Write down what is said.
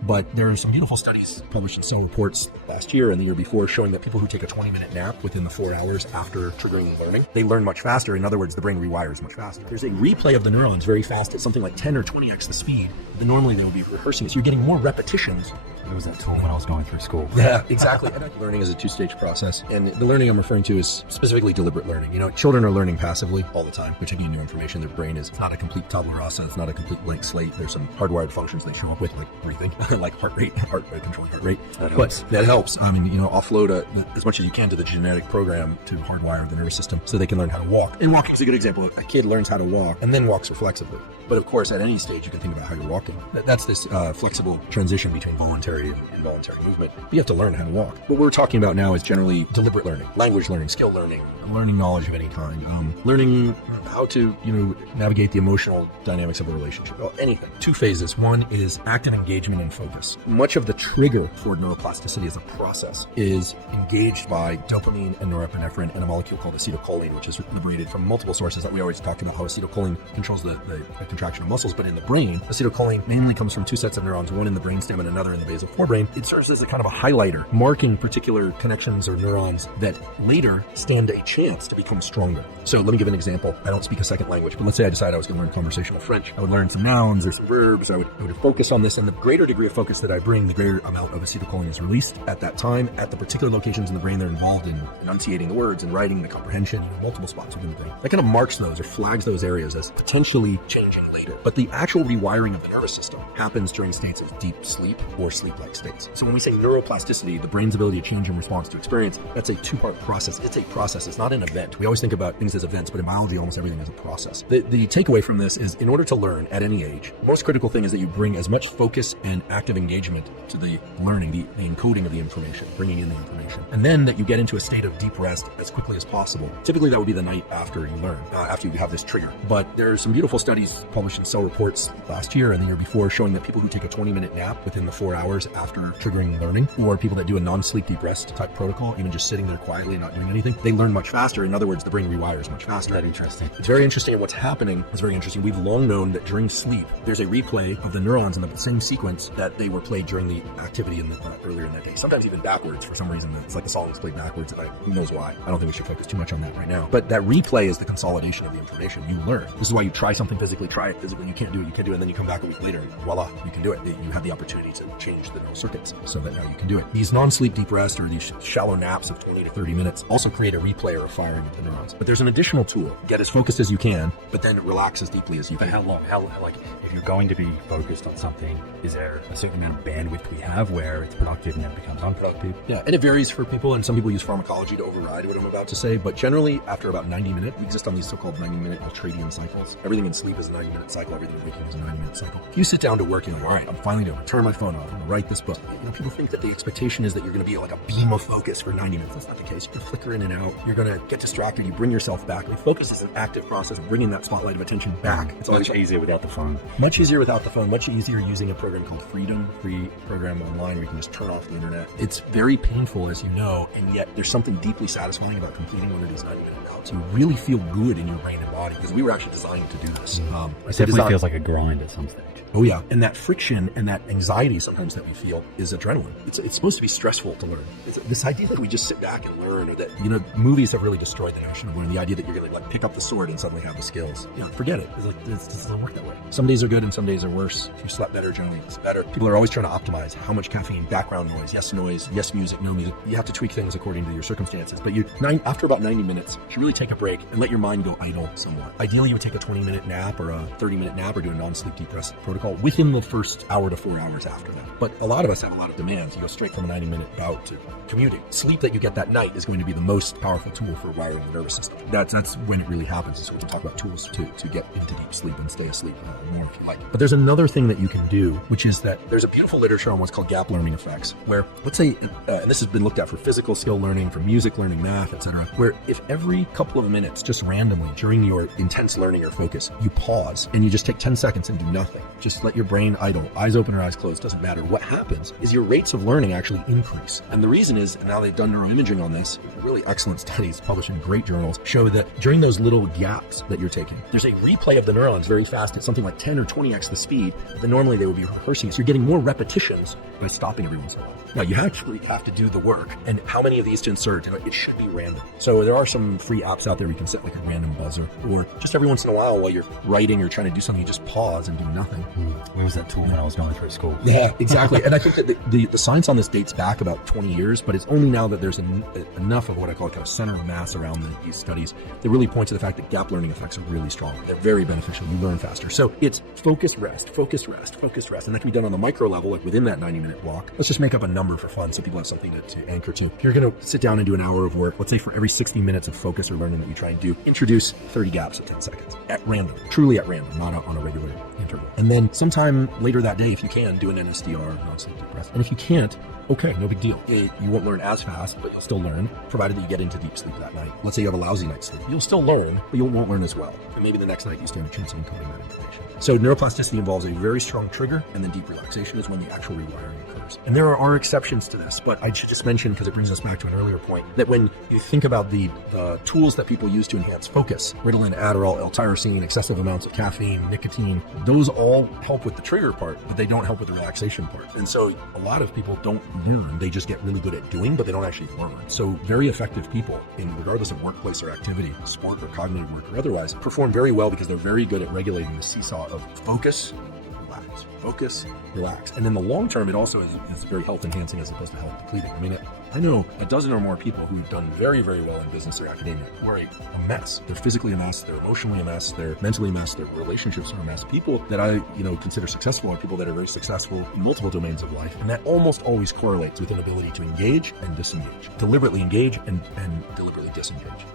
But there are some beautiful studies published in Cell Reports last year and the year before showing that people who take a 20-minute nap within the 4 hours after triggering learning, they learn much faster. In other words, the brain rewires much faster. There's a replay of the neurons very fast at something like 10 or 20x the speed that normally they would be rehearsing. So you're getting more repetitions. It was that tool when I was going through school. Yeah, exactly. Learning is a two-stage process. And the learning I'm referring to is specifically deliberate learning. You know, children are learning passively all the time. They're taking in new information. Their brain is not a complete tabula rasa. It's not a complete blank slate. There's some hardwired functions they show up with, like breathing, like heart rate, controlling heart rate. That helps. I mean, you know, offload as much as you can to the genetic program to hardwire the nervous system so they can learn how to walk. And walking is a good example. A kid learns how to walk and then walks reflexively. But of course, at any stage, you can think about how you're walking. That's this flexible transition between voluntary and involuntary movement. You have to learn how to walk. What we're talking about now is generally deliberate learning, language learning, skill learning, learning knowledge of any kind, learning how to, navigate the emotional dynamics of a relationship, anything. 2 phases. One is active engagement and focus. Much of the trigger for neuroplasticity as a process is engaged by dopamine and norepinephrine and a molecule called acetylcholine, which is liberated from multiple sources that we always talked about how acetylcholine controls the contraction of muscles. But in the brain, acetylcholine mainly comes from 2 sets of neurons, one in the brainstem and another in the basal forebrain. It serves as a kind of a highlighter, marking particular connections or neurons that later stand a chance to become stronger. So let me give an example. I don't speak a second language, but let's say I decided I was going to learn conversational French. I would learn some nouns or some verbs. I would focus on this, and the greater degree of focus that I bring, the greater amount of acetylcholine is released at that time at the particular locations in the brain that are involved in enunciating the words and writing the comprehension, multiple spots within the brain. That kind of marks those or flags those areas as potentially changing later. But the actual rewiring of the nervous system happens during states of deep sleep or sleep-like states. So when we say neuroplasticity, the brain's ability to change in response to experience, that's a 2-part process. It's a process. It's not an event. We always think about things as events, but in biology, almost everything is a process. The takeaway from this is in order to learn at any age, the most critical thing is that you bring as much focus and active engagement to the learning, the encoding of the information, bringing in the information, and then that you get into a state of deep rest as quickly as possible. Typically, that would be the night after you learn, after you have this trigger. But there are some beautiful studies published in Cell Reports last year and the year before showing that people who take a 20-minute nap within the 4 hours after triggering learning, or people that do a non-sleep deep rest type protocol, even just sitting there quietly and not doing anything, they learn much faster. In other words, the brain rewires much faster. That's interesting. It's very interesting, and what's happening is very interesting. We've long known that during sleep, there's a replay of the neurons in the same sequence that they were played during the activity earlier in that day. Sometimes even backwards for some reason. It's like the song is played backwards, and who knows why. I don't think we should focus too much on that right now. But that replay is the consolidation of the information you learn. This is why you try something physically, try it physically, you can't do it, and then you come back a week later and voila, you can do it. You have the opportunity to change the neural circuits so that now you can do it. These non-sleep deep rest or these shallow naps of 20 to 30 minutes also create a replay or a firing of the neurons. But there's an additional tool. Get as focused as you can, but then relax as deeply as you can. But how long? Like, if you're going to be focused on something, is there a certain amount of bandwidth we have where it's productive and then it becomes unproductive? Yeah, and it varies for people, and some people use pharmacology to override what I'm about to say, but generally, after about 90 minutes, we exist on these so-called 90-minute ultradian cycles. Everything in sleep is a 90-minute cycle, everything in waking is a 90-minute cycle. If you sit down to work, you're like, all right, I'm finally going to turn my phone off, I'm going to write this book. People think that the expectation is that you're going to be like a beam of focus for 90 minutes. That's not the case. You're going to flicker in and out. You're going to get distracted. You bring yourself back. Like, focus is an active process of bringing that spotlight of attention back. It's much easier without the phone. Much easier without the phone. Much easier using a program called Freedom, free program online where you can just turn off the internet. It's very painful, as you know, and yet there's something deeply satisfying about completing one of these 90-minute bouts. You really feel good in your brain and body because we were actually designed to do this. It definitely feels like a grind at some stage. Oh yeah, and that friction and that anxiety sometimes that we feel is adrenaline. It's supposed to be stressful to learn. It's this idea that we just sit back and learn, or that movies have really destroyed the notion of learning. The idea that you're going to pick up the sword and suddenly have the skills. Forget it. This doesn't work that way. Some days are good and some days are worse. If you slept better, generally it's better. People are always trying to optimize how much caffeine, background noise, yes music, no music. You have to tweak things according to your circumstances. But after about 90 minutes, you should really take a break and let your mind go idle somewhat. Ideally, you would take a 20-minute nap or a 30-minute nap or do a non-sleep deep rest protocol within the first hour to 4 hours after that. But a lot of us have a lot of demands. You go straight from a 90-minute bout to commuting. Sleep that you get that night is going to be the most powerful tool for wiring the nervous system. That's when it really happens. And so we can talk about tools to get into deep sleep and stay asleep more if you like. But there's another thing that you can do, which is that there's a beautiful literature on what's called gap learning effects, where let's say, and this has been looked at for physical skill learning, for music learning, math, etc., where if every couple of minutes, just randomly during your intense learning or focus, you pause this and you just take 10 seconds and do nothing, just let your brain idle, eyes open or eyes closed, doesn't matter. What happens is your rates of learning actually increase. And the reason is, and now they've done neuroimaging on this, really excellent studies published in great journals, show that during those little gaps that you're taking, there's a replay of the neurons very fast at something like 10 or 20x the speed than normally they would be rehearsing. So you're getting more repetitions by stopping every once in a while. Now, you actually have to do the work. And how many of these to insert? And it should be random. So there are some free apps out there where you can set like a random buzzer, or just every once in a while you're writing or trying to do something, you just pause and do nothing. Where was that tool when I was going through school? Yeah, exactly. And I think that the science on this dates back about 20 years, but it's only now that there's enough of what I call kind of center of mass around these studies that really point to the fact that gap learning effects are really strong. They're very beneficial. You learn faster. So it's focus, rest, focus, rest, focus, rest. And that can be done on the micro level, like within that 90-minute block. Let's just make up a number for fun so people have something to anchor to. If you're going to sit down and do an hour of work, let's say for every 60 minutes of focus or learning that you try and do, introduce 30 gaps at 10 seconds at random, truly at random, not on a regular interval. And then sometime later that day, if you can, do an NSDR, non-sleep deep breath. And if you can't, okay, no big deal. You won't learn as fast, but you'll still learn, provided that you get into deep sleep that night. Let's say you have a lousy night's sleep. You'll still learn, but you won't learn as well. And maybe the next night you stand a chance of encoding that information. So neuroplasticity involves a very strong trigger, and then deep relaxation is when the actual rewiring occurs. And there are exceptions to this, but I should just mention, because it brings us back to an earlier point, that when you think about the tools that people use to enhance focus, Ritalin, Adderall, L-tyrosine, excessive amounts of caffeine, nicotine, those all help with the trigger part, but they don't help with the relaxation part. And so a lot of people don't learn. They just get really good at doing, but they don't actually learn. So very effective people, regardless of workplace or activity, sport or cognitive work or otherwise, perform very well because they're very good at regulating the seesaw of focus, relax, focus, relax. And in the long term, it also is very health enhancing as opposed to health depleting. I mean, I know a dozen or more people who've done very, very well in business or academia who are a mess. They're physically a mess, they're emotionally a mess, they're mentally a mess, their relationships are a mess. People that I consider successful are people that are very successful in multiple domains of life. And that almost always correlates with an ability to engage and disengage. Deliberately engage and deliberately disengage.